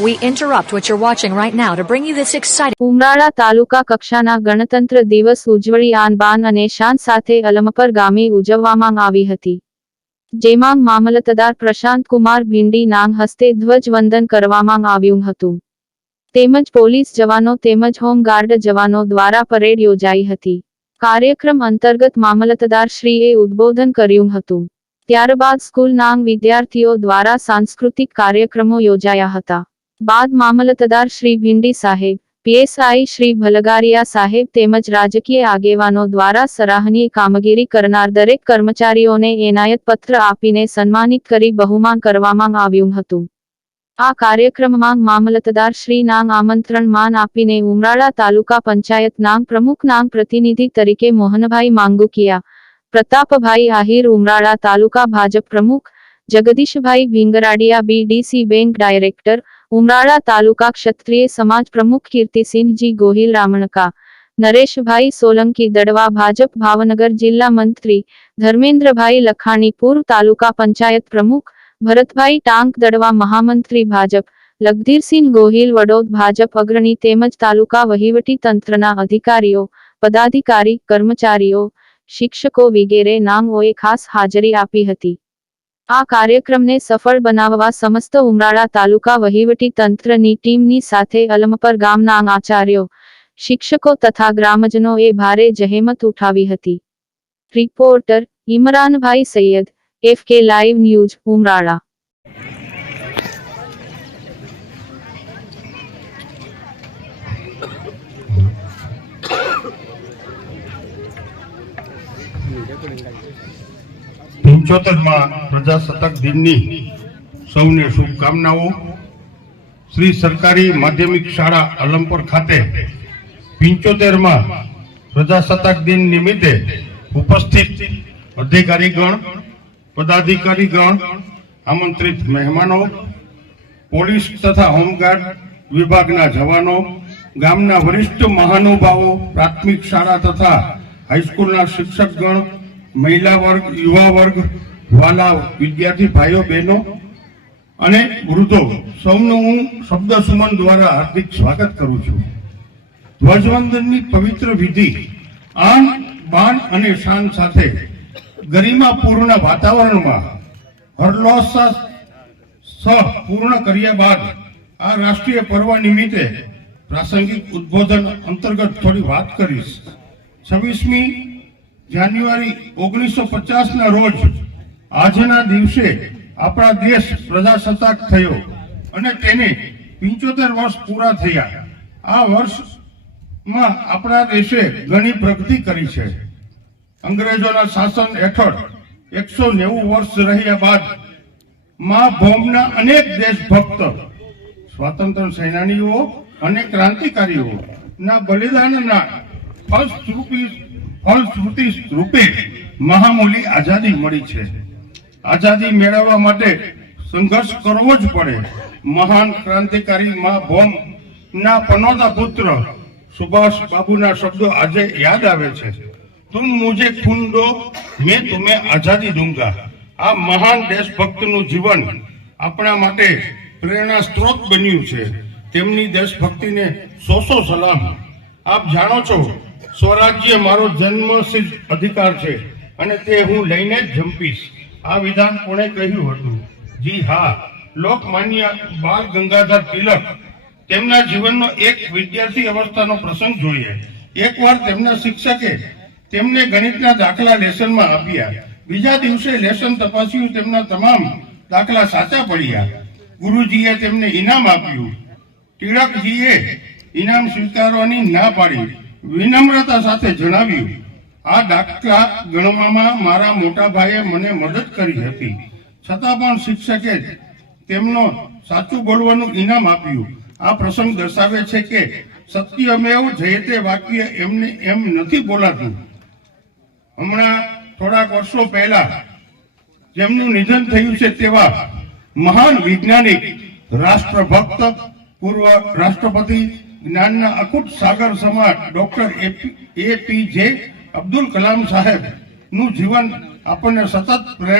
We interrupt what you're watching right now to bring you this exciting Umrala તાલુકા કક્ષાના ગણતંત્ર દિવસ ઉજવણી આનબાન અને શાન સાથે અલમપર ગામે ઉજવવામાં આવી હતી. જેમાં મામલતદાર પ્રશાંત કુમાર ભીંડી નાંગ હસ્તે ધ્વજવંદન કરવામાં આવ્યું હતું. તેમજ પોલીસ જવાનો તેમજ હોમગાર્ડ જવાનો દ્વારા પરેડ યોજાઈ હતી. કાર્યક્રમ અંતર્ગત મામલતદાર શ્રીએ ઉદ્બોધન કર્યું હતું. ત્યારબાદ સ્કૂલ નાંગ વિદ્યાર્થીઓ દ્વારા સાંસ્કૃતિક કાર્યક્રમો યોજાયા હતા. બાદ મામલતદાર શ્રી ભિંડી સાહેબ, પીએસઆઈ શ્રી ભલગારિયા સાહેબ તેમજ રાજકીય આગેવાનો દ્વારા સરાહનીય કામગીરી કરનાર દરેક કર્મચારીઓને એનાયત પત્ર આપીને સન્માનિત કરી બહુમાન કરવામાં આવ્યું હતું. આ કાર્યક્રમમાં મામલતદાર શ્રી નાંગ આમંત્રણ માન આપીને ઉમરાળા તાલુકા પંચાયત નાંગ પ્રમુખ નાંગ પ્રતિનિધિ તરીકે મોહનભાઈ માંગુકિયા, પ્રતાપભાઈ આહિર ઉમરાળા તાલુકા ભાજપ પ્રમુખ, Jagdishbhai Bhingradiya BDC bank director Umrala taluka Kshatriya સમાજ પ્રમુખ કીર્તિસિંહજી ગોહિલ રામણકા, નરેશભાઈ સોલંકી દડવા ભાજપ ભાવનગર જિલ્લા મંત્રી ધર્મેન્દ્રભાઈ લખાણી પૂર્વ તાલુકા પંચાયત પ્રમુખ ભરતભાઈ ટાંક દડવા મહામંત્રી ભાજપ, લગધીરસિંહ ગોહિલ વડોદ ભાજપ અગ્રણી તેમજ તાલુકા વહીવટી તંત્રના અધિકારીઓ, પદાધિકારી, કર્મચારીઓ, શિક્ષકો વગેરે નાંગોએ ખાસ હાજરી આપી હતી. આ કાર્યક્રમને સફળ બનાવવા સમસ્ત ઉમરાળા તાલુકા વહીવટી તંત્રની ટીમની સાથે અલમપર ગામના આચાર્યો, શિક્ષકો તથા ગ્રામજનોએ ભારે જહેમત ઉઠાવી હતી. Reporter Imranbhai Sayed, F K live news, Umrala. પંચોતેરમાં પ્રજાસત્તાક દિનની સૌને શુભકામનાઓ. શ્રી સરકારી માધ્યમિક શાળા અલમપુર ખાતે પંચોતેરમાં પ્રજાસત્તાક દિન નિમિત્તે ઉપસ્થિત અધિકારીગણ, પદાધિકારીગણ, આમંત્રિત મહેમાનો, પોલીસ તથા હોમગાર્ડ વિભાગના જવાનો, ગામના વરિષ્ઠ મહાનુભાવો, પ્રાથમિક શાળા તથા હાઈસ્કૂલના શિક્ષકગણ મહિલા વર્ગ, યુવા વર્ગ, વાલા, વિદ્યાર્થી ભાઈઓ, બહેનો અને વૃદ્ધો, સૌનું હું શબ્દ સુમન દ્વારા હાર્દિક સ્વાગત કરું છું. ધ્વજવંદનની પવિત્ર વિધિ આન, બાન અને શાન સાથે ગરિમાપૂર્ણ વાતાવરણમાં હરલોલ્લાસ સહ પૂર્ણ કર્યા બાદ આ રાષ્ટ્રીય પર્વ નિમિત્તે પ્રાસંગિક ઉદ્બોધન અંતર્ગત થોડી વાત કરીશ. છવ્વીસમી જાન્યુઆરી ઓગણીસો પચાસ ના રોજ આજના દિવસે આપણા દેશ પ્રજાસત્તાક થયો અને તેને પિંચોતેર વર્ષ પૂરા થયા. આ વર્ષમાં આપણા દેશે ઘણી પ્રગતિ કરી છે. અંગ્રેજોના શાસન હેઠળ એકસો નેવું વર્ષ રહ્યા બાદમાં ભૌમના અનેક દેશભક્ત સ્વાતંત્ર્ય સેનાનીઓ અને ક્રાંતિકારીઓ ના બલિદાનના ફલશ્રુતિ ફલશ્રુતિ રૂપે મહામૂલી આઝાદી મળી છે. આઝાદી મેળવવા માટે સંઘર્ષ કરવો જ પડે. મહાન ક્રાંતિકારી મા ભોમ ના પનોતા પુત્ર સુભાષ બાબુના શબ્દો આજે યાદ આવે છે. તુમ મુજે ખૂન દો, મેં તુમે આઝાદી દૂંગા. આ મહાન દેશભક્તનું જીવન આપણા માટે પ્રેરણા સ્ત્રોત બન્યું છે. તેમની દેશભક્તિને સો સો સલામ. આપ જાણો છો સ્વરાજ્ય મારો જન્મસિદ્ધ અધિકાર છે અને તે હું લઈને જ જંપીશ. આ વિધાન કોણે કહ્યું હતું? જી હા, લોકમાન્ય બાલ ગંગાધર તિલક. તેમના જીવનનો એક વિદ્યાર્થી અવસ્થાનો પ્રસંગ જોઈએ. એકવાર તેમના શિક્ષકે તેમને ગણિતના દાખલા લેસનમાં આપ્યા. બીજા દિવસે લેસન તપાસ્યું, તેમના તમામ દાખલા સાચા પડ્યા. ગુરુજીએ તેમને ઇનામ આપ્યું. તિલકજીએ ઇનામ સ્વીકારવાની ના પાડી. વિનમ્રતા સાથે જણાવ્યું, આ દાખલા ગણવામાં મારા મોટા ભાઈએ મને મદદ કરી હતી. છતાં પણ શિક્ષકે તેમનો સાચું બોલવાનું ઇનામ આપ્યું. આ પ્રસંગ દર્શાવે છે કે સત્યમેવ જયતે વાક્ય એમને એમ નથી બોલાતું. હમણાં થોડાક વર્ષો પહેલા જેમનું નિધન થયું છે તેવા મહાન વૈજ્ઞાનિક, રાષ્ટ્રભક્ત પૂર્વ રાષ્ટ્રપતિ જ્ઞાનના અકૂટ સાગર સમાજ ડોક્ટર એ પી જે અબ્દુલ કલામ સાહેબનું જીવન આપણને સતત પ્રેરણા